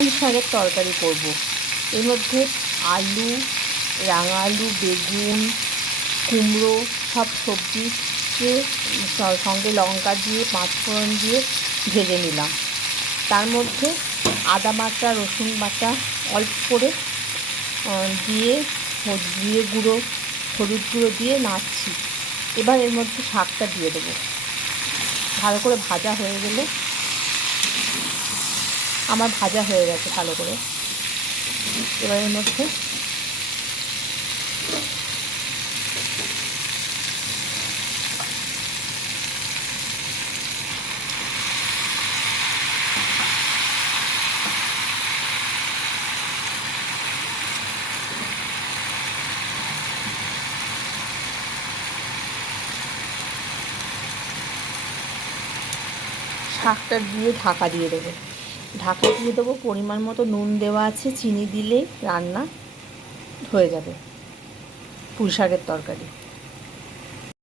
শাকের তরকারি করব। এর মধ্যে আলু, রাঙা আলু, বেগুন, কুমড়ো সব সবজিকে সঙ্গে লঙ্কা দিয়ে পাঁচফোড়ন দিয়ে ভেজে নিলাম। তার মধ্যে আদা বাটা, রসুন বাটা অল্প করে দিয়ে জিরে গুঁড়ো, হলুদ গুঁড়ো দিয়ে নাড়ছি। এবার এর মধ্যে শাকটা দিয়ে দেবো। ভালো করে ভাজা হয়ে গেলে, আমার ভাজা হয়ে গেছে ভালো করে, এবার এর মধ্যে শাকটা দিয়ে ঢাকা দিয়ে দেবো। ঢাকা দিয়ে দেবো, পরিমাণ মতো নুন দেওয়া আছে, চিনি দিলেই রান্না হয়ে যাবে পুঁই শাকের তরকারি।